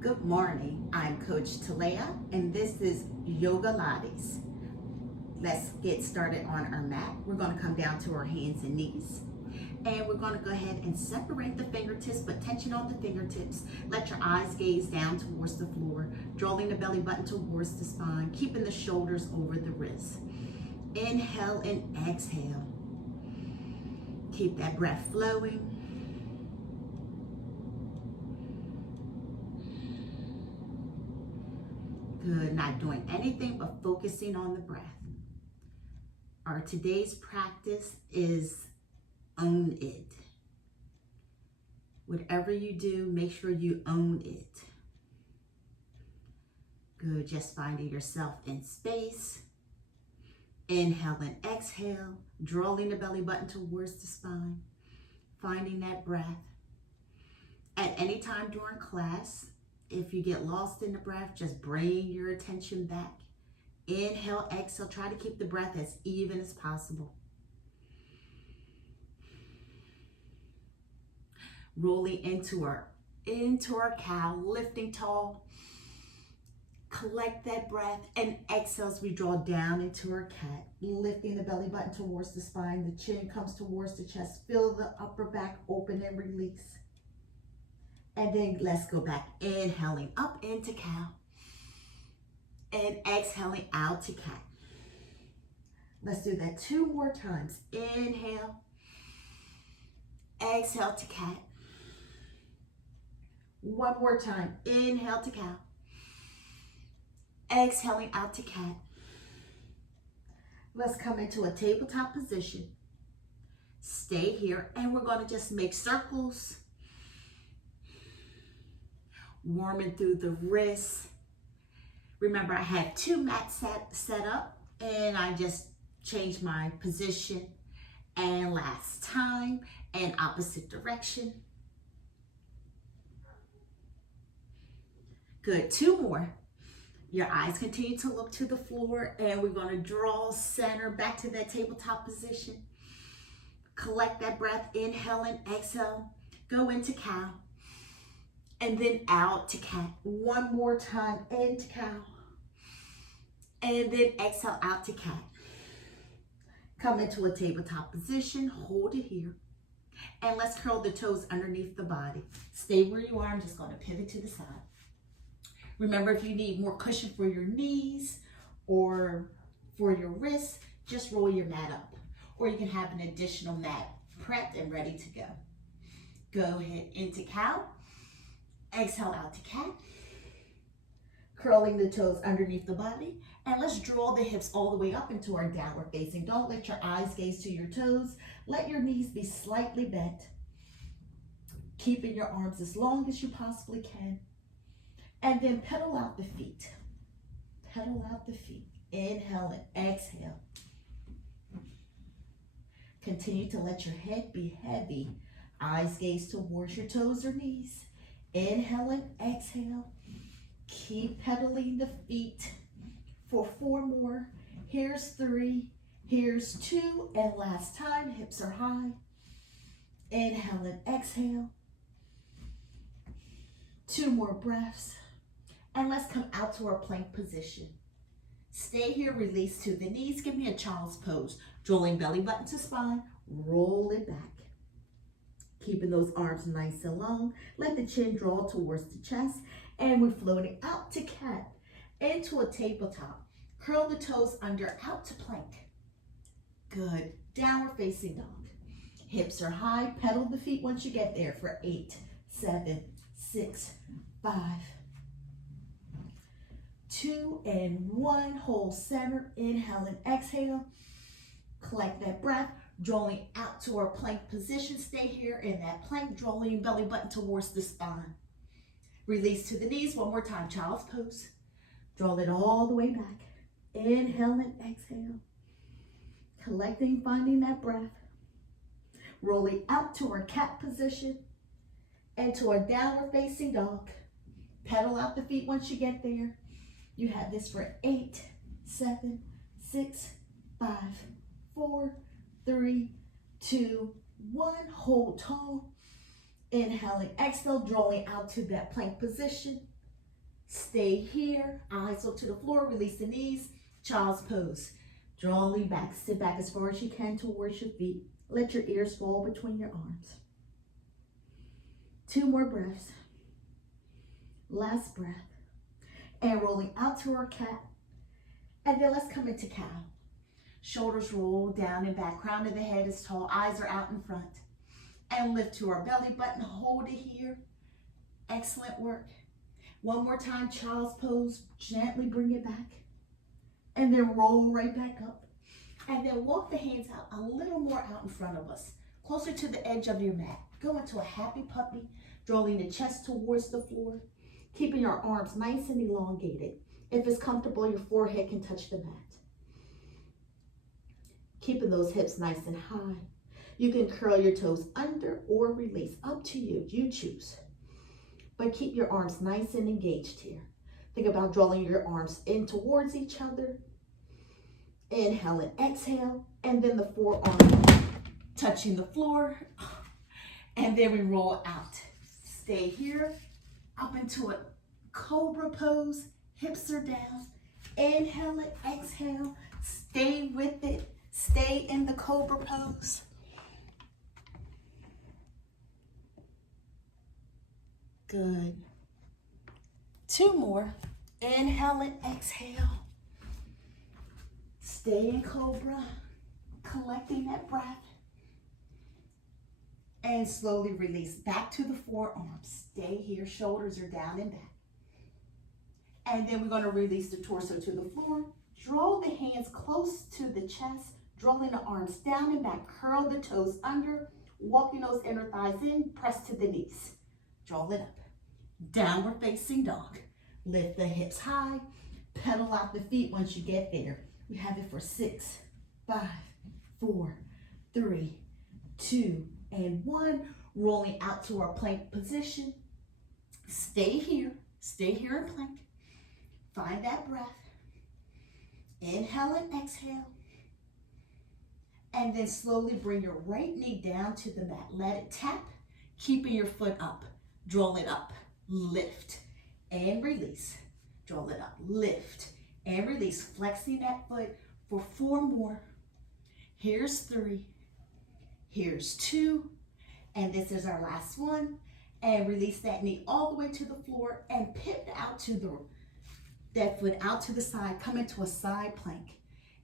Good morning. I'm Coach Talea, and this is Yoga Lattes. Let's get started on our mat. We're going to come down to our hands and knees, and we're going to go ahead and separate the fingertips, put tension on the fingertips. Let your eyes gaze down towards the floor, drawing the belly button towards the spine, keeping the shoulders over the wrists. Inhale and exhale. Keep that breath flowing. Good. Not doing anything but focusing on the breath. Our today's practice is own it. Whatever you do, make sure you own it. Good. Just finding yourself in space. Inhale and exhale, drawing the belly button towards the spine, finding that breath. At any time during class, if you get lost in the breath, just bring your attention back. Inhale, exhale, try to keep the breath as even as possible. Rolling into our cow, lifting tall. Collect that breath and exhale as we draw down into our cat, lifting the belly button towards the spine. The chin comes towards the chest. Feel the upper back open and release. And then let's go back, inhaling up into cow and exhaling out to cat. Let's do that 2 more times. Inhale, exhale to cat. 1 more time. Inhale to cow. Exhaling out to cat. Let's come into a tabletop position. Stay here, and we're going to just make circles. Warming through the wrists. Remember, I had 2 mats set up, and I just changed my position. And last time, and opposite direction. Good, 2 more. Your eyes continue to look to the floor, and we're going to draw center back to that tabletop position. Collect that breath, inhale and exhale. Go into cow. And then out to cat. 1 more time, into cow. And then exhale out to cat. Come into a tabletop position, hold it here. And let's curl the toes underneath the body. Stay where you are, I'm just going to pivot to the side. Remember, if you need more cushion for your knees or for your wrists, just roll your mat up. Or you can have an additional mat prepped and ready to go. Go ahead into cow. Exhale out to cat. Curling the toes underneath the body. And let's draw the hips all the way up into our downward facing dog. Let your eyes gaze to your toes. Let your knees be slightly bent. Keeping your arms as long as you possibly can. And then pedal out the feet. Pedal out the feet. Inhale and exhale. Continue to let your head be heavy. Eyes gaze towards your toes or knees. Inhale and exhale. Keep pedaling the feet for 4 more. Here's 3. Here's 2. And last time, hips are high. Inhale and exhale. 2 more breaths. And let's come out to our plank position. Stay here, release to the knees. Give me a child's pose. Drawing belly button to spine. Roll it back. Keeping those arms nice and long. Let the chin draw towards the chest. And we're floating out to cat. Into a tabletop. Curl the toes under, out to plank. Good. Downward facing dog. Hips are high. Pedal the feet once you get there for 8, 7, 6, 5, 2, and 1. Hold center. Inhale and exhale. Collect that breath. Drawing out to our plank position. Stay here in that plank. Drawing your belly button towards the spine. Release to the knees. 1 more time. Child's pose. Draw it all the way back. Inhale and exhale. Collecting, finding that breath. Rolling out to our cat position. And to our downward facing dog. Pedal out the feet once you get there. You have this for 8, 7, 6, 5, 4, 3, 2, 1. Hold tall. Inhaling, exhale, drawing out to that plank position. Stay here. Eyes look to the floor. Release the knees. Child's pose. Draw and lean back. Sit back as far as you can towards your feet. Let your ears fall between your arms. 2 more breaths. Last breath. And rolling out to our cat. And then let's come into cow. Shoulders roll down and back. Crown of the head is tall. Eyes are out in front. And lift to our belly button. Hold it here. Excellent work. One more time, child's pose. Gently bring it back. And then roll right back up. And then walk the hands out a little more out in front of us. Closer to the edge of your mat. Go into a happy puppy. Drawing the chest towards the floor. Keeping your arms nice and elongated. If it's comfortable, your forehead can touch the mat. Keeping those hips nice and high. You can curl your toes under or release. Up to you. You choose. But keep your arms nice and engaged here. Think about drawing your arms in towards each other. Inhale and exhale. And then the forearm touching the floor. And then we roll out. Stay here. Up into a cobra pose. Hips are down. Inhale and exhale. Stay with it. Stay in the cobra pose. Good. 2 more. Inhale and exhale. Stay in cobra. Collecting that breath. And slowly release back to the forearms. Stay here. Shoulders are down and back. And then we're going to release the torso to the floor. Draw the hands close to the chest. Drawing the arms down and back. Curl the toes under. Walking those inner thighs in. Press to the knees. Draw it up. Downward facing dog. Lift the hips high. Pedal out the feet once you get there. We have it for 6, 5, 4, 3, 2, and 1. Rolling out to our plank position. Stay here. Stay here in plank. Find that breath. Inhale and exhale. And then slowly bring your right knee down to the mat. Let it tap. Keeping your foot up. Draw it up. Lift and release. Draw it up. Lift and release. Flexing that foot for 4 more. Here's 3. Here's 2. And this is our last one. And release that knee all the way to the floor and pivot out to that foot out to the side. Come into a side plank.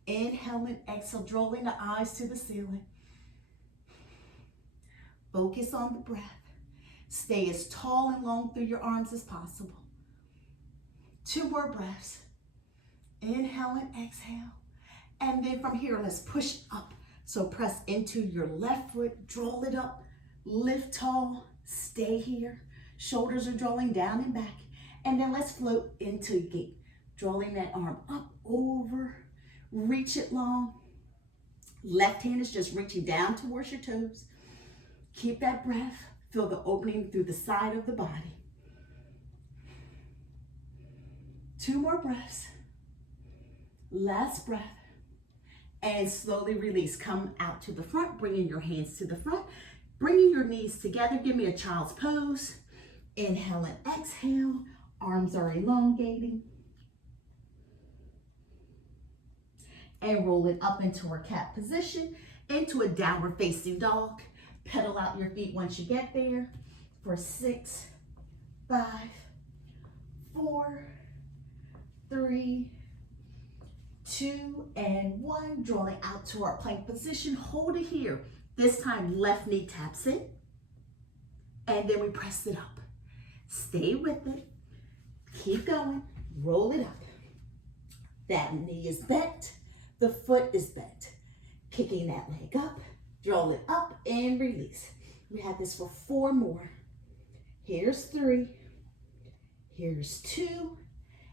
Inhale and exhale, drawing the eyes to the ceiling. Focus on the breath. Stay as tall and long through your arms as possible. 2 more breaths. Inhale and exhale. And then from here, let's push up. So press into your left foot, draw it up, lift tall, stay here. Shoulders are drawing down and back. And then let's float into gate. Drawing that arm up, over, reach it long. Left hand is just reaching down towards your toes. Keep that breath. Feel the opening through the side of the body. 2 more breaths. Last breath. And slowly release. Come out to the front, bringing your hands to the front, bringing your knees together. Give me a child's pose. Inhale and exhale. Arms are elongating. And roll it up into our cat position, into a downward facing dog. Pedal out your feet once you get there for 6, 5, 4, 3, 2, and 1. Drawing out to our plank position. Hold it here. This time, left knee taps in. And then we press it up. Stay with it. Keep going. Roll it up. That knee is bent. The foot is bent. Kicking that leg up. Draw it up and release. We have this for 4 more. Here's 3. Here's 2.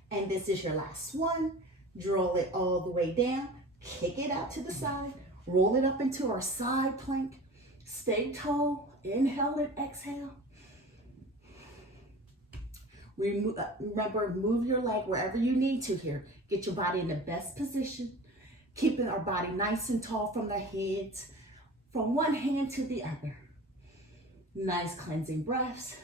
And this is your last one. Draw it all the way down. Kick it out to the side. Roll it up into our side plank. Stay tall. Inhale and exhale. Remember, move your leg wherever you need to here. Get your body in the best position. Keeping our body nice and tall from the head, from one hand to the other. Nice cleansing breaths.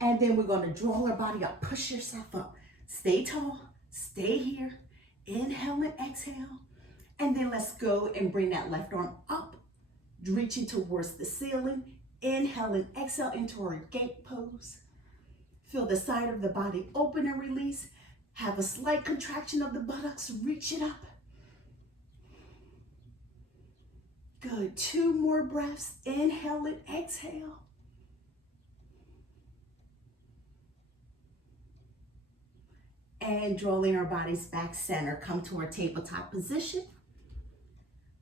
And then we're going to draw our body up. Push yourself up. Stay tall. Stay here. Inhale and exhale. And then let's go and bring that left arm up, reaching towards the ceiling. Inhale and exhale into our gate pose. Feel the side of the body open and release. Have a slight contraction of the buttocks. Reach it up. Good. 2 more breaths. Inhale and exhale. And drawing our bodies back center. Come to our tabletop position.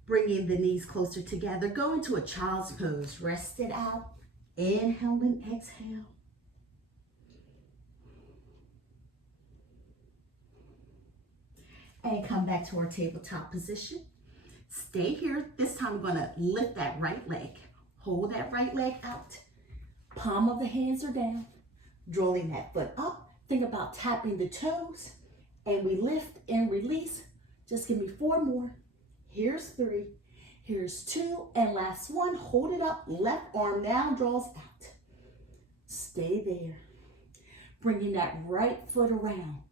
Bringing the knees closer together. Go into a child's pose. Rest it out. Inhale and exhale. And come back to our tabletop position. Stay here. This time we're going to lift that right leg. Hold that right leg out. Palm of the hands are down. Drawing that foot up. Think about tapping the toes. And we lift and release. Just give me 4 more. Here's 3. Here's 2. And last one. Hold it up. Left arm now draws out. Stay there. Bringing that right foot around.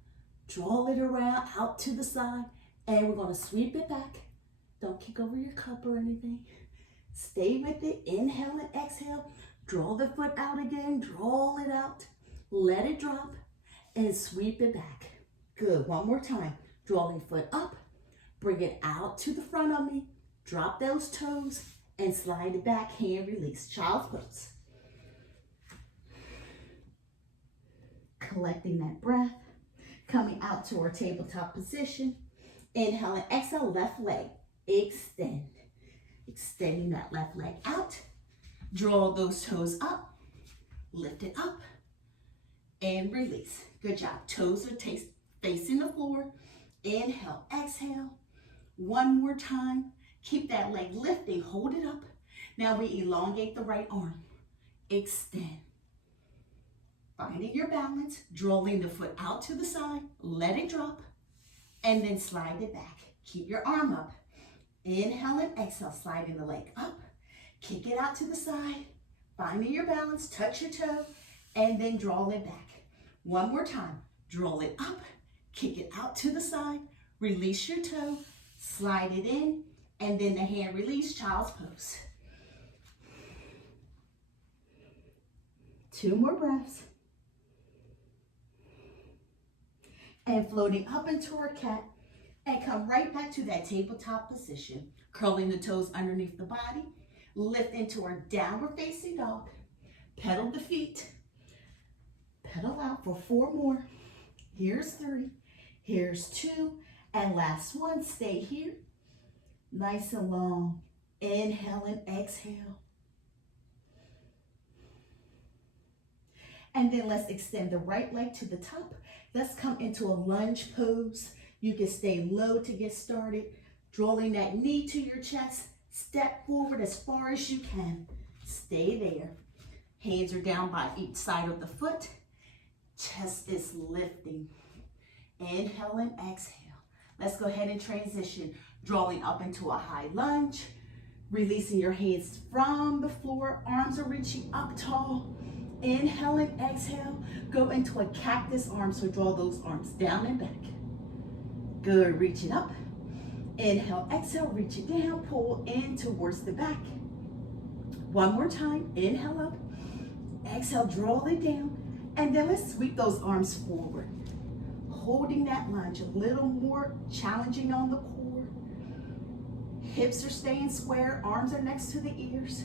Draw it around out to the side. And we're going to sweep it back. Don't kick over your cup or anything. Stay with it. Inhale and exhale. Draw the foot out again. Draw it out. Let it drop. And sweep it back. Good. One more time. Drawing foot up. Bring it out to the front of me. Drop those toes. And slide it back. Hand release. Child's pose. Collecting that breath. Coming out to our tabletop position. Inhale and exhale. Left leg. Extend. Extending that left leg out. Draw those toes up. Lift it up. And release. Good job. Toes are facing the floor. Inhale, exhale. One more time. Keep that leg lifting. Hold it up. Now we elongate the right arm. Extend. Finding your balance. Drawing the foot out to the side. Let it drop. And then slide it back. Keep your arm up. Inhale and exhale, sliding the leg up. Kick it out to the side. Finding your balance, touch your toe, and then draw it back. One more time. Draw it up, kick it out to the side, release your toe, slide it in, and then the hand release, child's pose. 2 more breaths. And floating up into our cat. And come right back to that tabletop position. Curling the toes underneath the body. Lift into our downward facing dog. Pedal the feet. Pedal out for 4 more. Here's 3. Here's 2. And last one. Stay here. Nice and long. Inhale and exhale. And then let's extend the right leg to the top. Let's come into a lunge pose. You can stay low to get started. Drawing that knee to your chest. Step forward as far as you can. Stay there. Hands are down by each side of the foot. Chest is lifting. Inhale and exhale. Let's go ahead and transition. Drawing up into a high lunge. Releasing your hands from the floor. Arms are reaching up tall. Inhale and exhale. Go into a cactus arm. So draw those arms down and back. Good. Reach it up. Inhale, exhale. Reach it down. Pull in towards the back. One more time. Inhale up. Exhale. Draw it down. And then let's sweep those arms forward. Holding that lunge. A little more challenging on the core. Hips are staying square. Arms are next to the ears.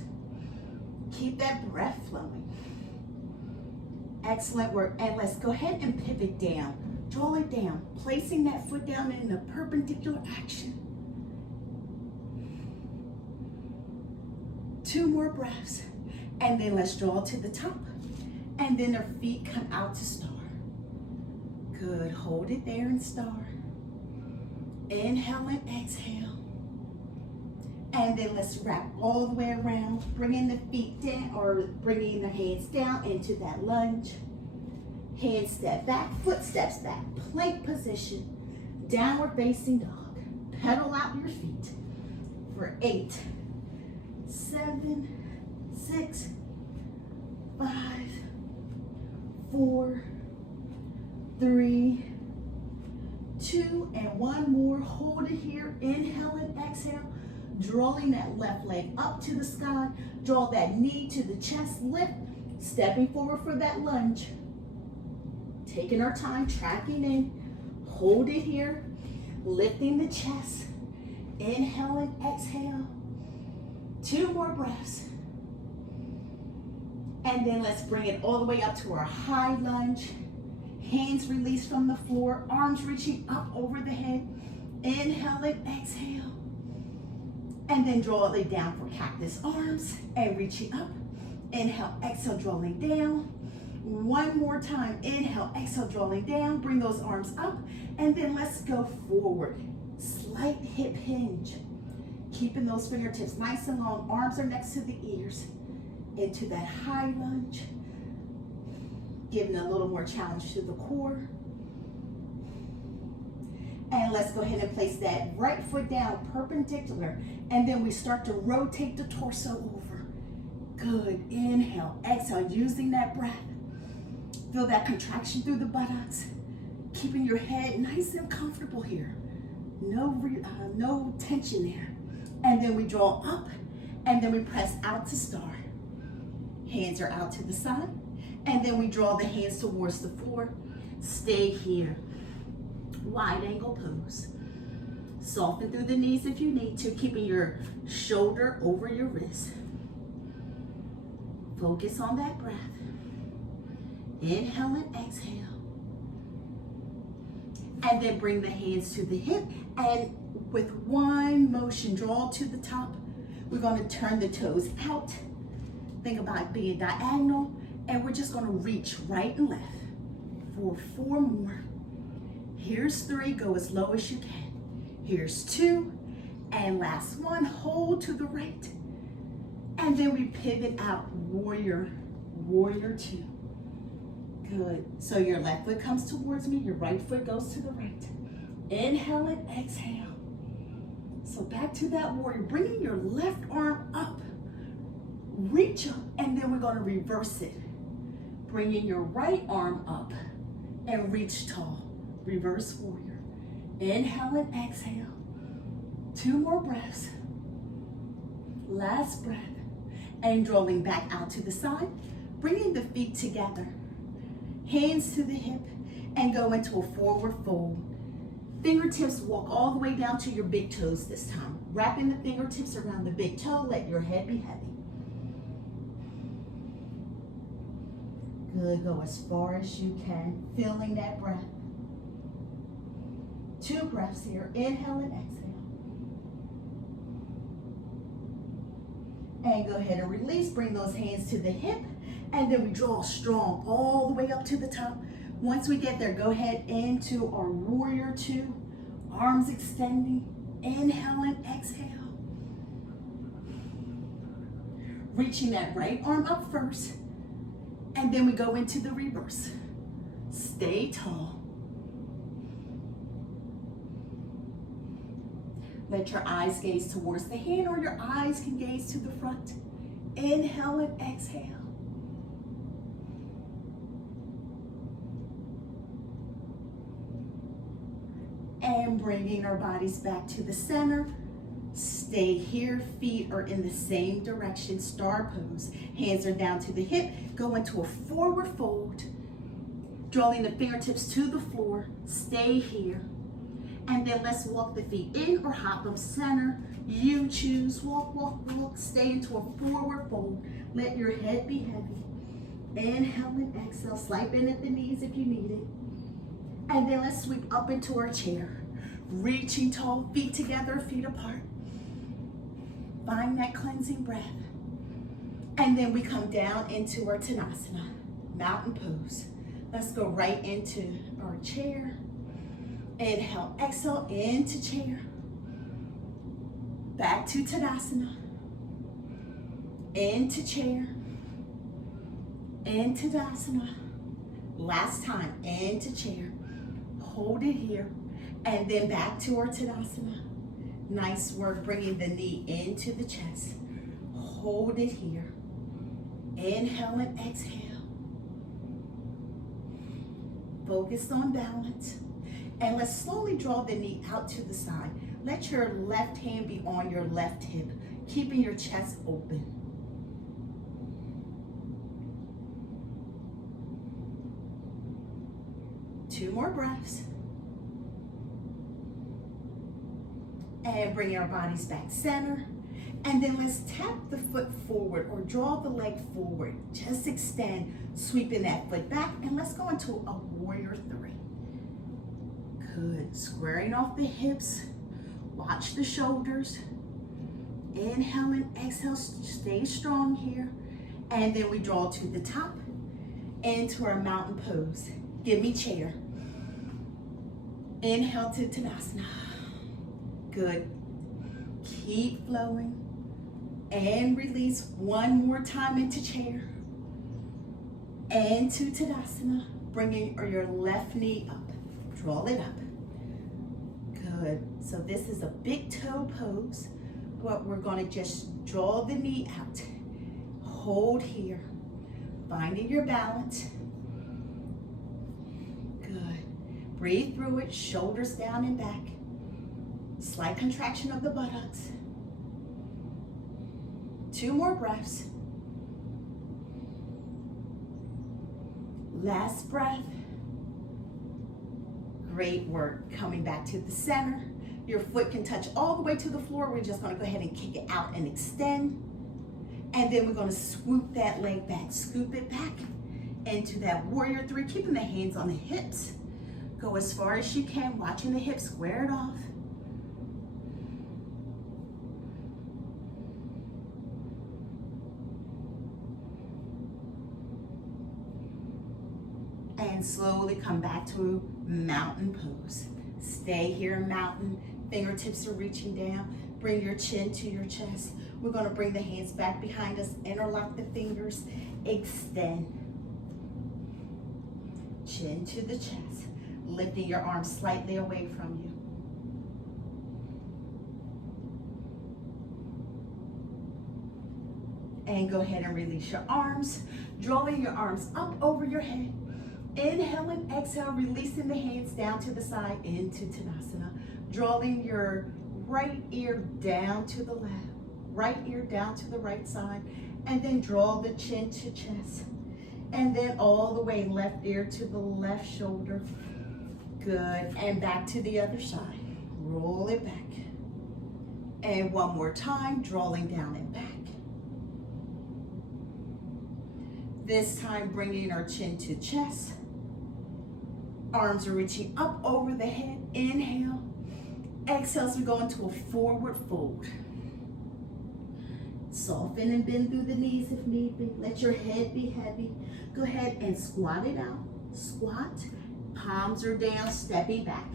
Keep that breath flowing. Excellent work. And let's go ahead and pivot down. Draw it down. Placing that foot down in a perpendicular action. 2 more breaths. And then let's draw to the top. And then our feet come out to star. Good. Hold it there and star. Inhale and exhale. And then let's wrap all the way around. Bringing the feet down or bringing the hands down into that lunge. Hands step back, foot steps back. Plank position. Downward facing dog. Pedal out your feet for 8, 7, 6, 5, 4, 3, 2, and one more. Hold it here. Inhale and exhale. Drawing that left leg up to the sky. Draw that knee to the chest. Lift. Stepping forward for that lunge. Taking our time, tracking in. Hold it here. Lifting the chest. Inhale and exhale. 2 more breaths. And then let's bring it all the way up to our high lunge. Hands released from the floor, arms reaching up over the head. Inhale and exhale. And then draw it down for cactus arms and reaching up. Inhale, exhale, drawing down. One more time. Inhale, exhale, drawing down. Bring those arms up. And then let's go forward. Slight hip hinge. Keeping those fingertips nice and long. Arms are next to the ears. Into that high lunge. Giving a little more challenge to the core. And let's go ahead and place that right foot down perpendicular. And then we start to rotate the torso over. Good. Inhale, exhale, using that breath. Feel that contraction through the buttocks. Keeping your head nice and comfortable here. No tension there. And then we draw up, and then we press out to star. Hands are out to the side, and then we draw the hands towards the floor. Stay here. Wide angle pose. Soften through the knees if you need to, keeping your shoulder over your wrist. Focus on that breath. Inhale and exhale. And then bring the hands to the hip, and with one motion, draw to the top. We're going to turn the toes out. Think about being diagonal, and we're just going to reach right and left for 4 more. Here's 3, go as low as you can. Here's 2, and last one, hold to the right. And then we pivot out, warrior 2. Good. So your left foot comes towards me, your right foot goes to the right. Inhale and exhale. So back to that warrior, bringing your left arm up. Reach up, and then we're going to reverse it. Bringing your right arm up and reach tall. Reverse warrior. Inhale and exhale. 2 more breaths. Last breath. And drawing back out to the side. Bringing the feet together. Hands to the hip, and go into a forward fold. Fingertips walk all the way down to your big toes this time. Wrapping the fingertips around the big toe, let your head be heavy. Good, go as far as you can, feeling that breath. 2 breaths here, inhale and exhale. And go ahead and release, bring those hands to the hip, and then we draw strong all the way up to the top. Once we get there, go ahead into our warrior 2, arms extending, inhale and exhale. Reaching that right arm up first, and then we go into the reverse. Stay tall. Let your eyes gaze towards the hand, or your eyes can gaze to the front. Inhale and exhale. And bringing our bodies back to the center. Stay here, feet are in the same direction, star pose. Hands are down to the hip, go into a forward fold. Drawing the fingertips to the floor, stay here. And then let's walk the feet in or hop them center. You choose, walk, walk, walk, stay into a forward fold. Let your head be heavy. Inhale and exhale, slight bend at the knees if you need it. And then let's sweep up into our chair. Reaching tall, feet together, feet apart. Find that cleansing breath. And then we come down into our Tadasana, mountain pose. Let's go right into our chair. Inhale, exhale, into chair. Back to Tadasana. Into chair. Into Tadasana. Last time, into chair. Hold it here. And then back to our Tadasana. Nice work, bringing the knee into the chest. Hold it here. Inhale and exhale. Focus on balance. And let's slowly draw the knee out to the side. Let your left hand be on your left hip, keeping your chest open. Two more breaths. And bring our bodies back center. And then let's tap the foot forward or draw the leg forward. Just extend, sweeping that foot back. And let's go into a warrior three. Good. Squaring off the hips. Watch the shoulders. Inhale and exhale. Stay strong here. And then we draw to the top into our mountain pose. Give me chair. Inhale to Tadasana. Good. Keep flowing. And release one more time into chair. And to Tadasana. Bringing your left knee up. Draw it up. Good. So this is a big toe pose, but we're going to just draw the knee out. Hold here. Finding your balance. Good. Breathe through it. Shoulders down and back. Slight contraction of the buttocks. Two more breaths. Last breath. Great work. Coming back to the center. Your foot can touch all the way to the floor. We're just going to go ahead and kick it out and extend. And then we're going to swoop that leg back. Scoop it back into that warrior three. Keeping the hands on the hips. Go as far as you can. Watching the hips square it off. And slowly come back to mountain pose. Stay here in mountain. Fingertips are reaching down. Bring your chin to your chest. We're going to bring the hands back behind us. Interlock the fingers. Extend. Chin to the chest. Lifting your arms slightly away from you. And go ahead and release your arms. Drawing your arms up over your head. Inhale and exhale, releasing the hands down to the side into Tadasana. Drawing your right ear down to the left, right ear down to the right side, and then draw the chin to chest. And then all the way left ear to the left shoulder. Good. And back to the other side. Roll it back. And one more time, drawing down and back. This time, bringing our chin to chest. Arms are reaching up over the head. Inhale. Exhale as we go into a forward fold. Soften and bend through the knees if need be. Let your head be heavy. Go ahead and squat it out. Squat. Palms are down, stepping back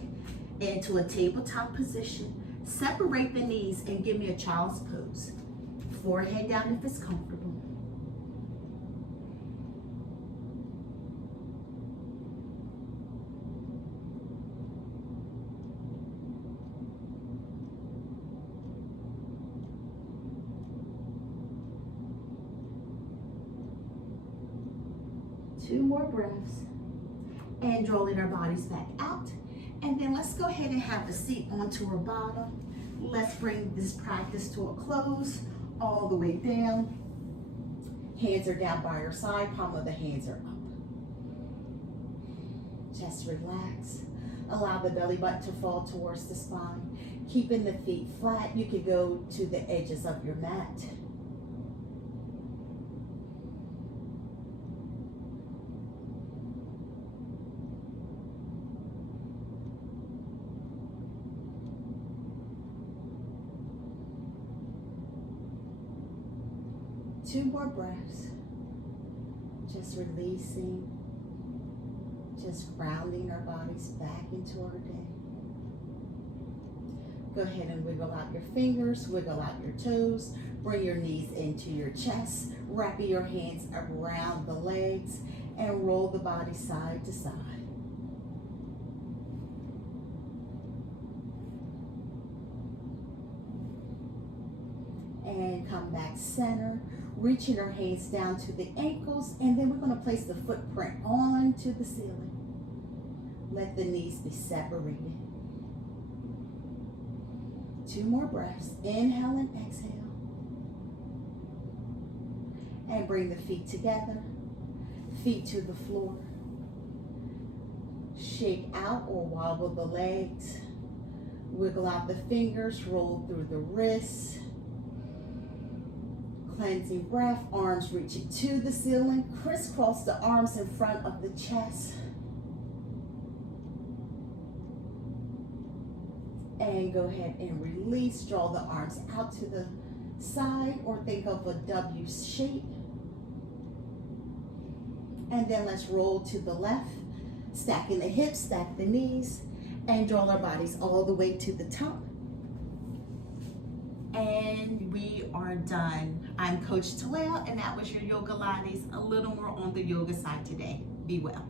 into a tabletop position. Separate the knees and give me a child's pose. Forehead down if it's comfortable. Two more breaths. And drawing our bodies back out. And then let's go ahead and have a seat onto our bottom. Let's bring this practice to a close. All the way down. Hands are down by your side. Palm of the hands are up. Just relax. Allow the belly button to fall towards the spine. Keeping the feet flat. You can go to the edges of your mat. Two more breaths. Just releasing, just grounding our bodies back into our day. Go ahead and wiggle out your fingers, wiggle out your toes, bring your knees into your chest, wrapping your hands around the legs, and roll the body side to side. And come back center. Reaching our hands down to the ankles, and then we're going to place the footprint onto the ceiling. Let the knees be separated. 2 more breaths. Inhale and exhale. And bring the feet together. Feet to the floor. Shake out or wobble the legs. Wiggle out the fingers. Roll through the wrists. Cleansing breath. Arms reaching to the ceiling. Crisscross the arms in front of the chest. And go ahead and release. Draw the arms out to the side or think of a W shape. And then let's roll to the left. Stacking the hips, stack the knees, and draw our bodies all the way to the top. And we are done. I'm Coach Talea, and that was your Yoga Lattes. A little more on the yoga side today. Be well.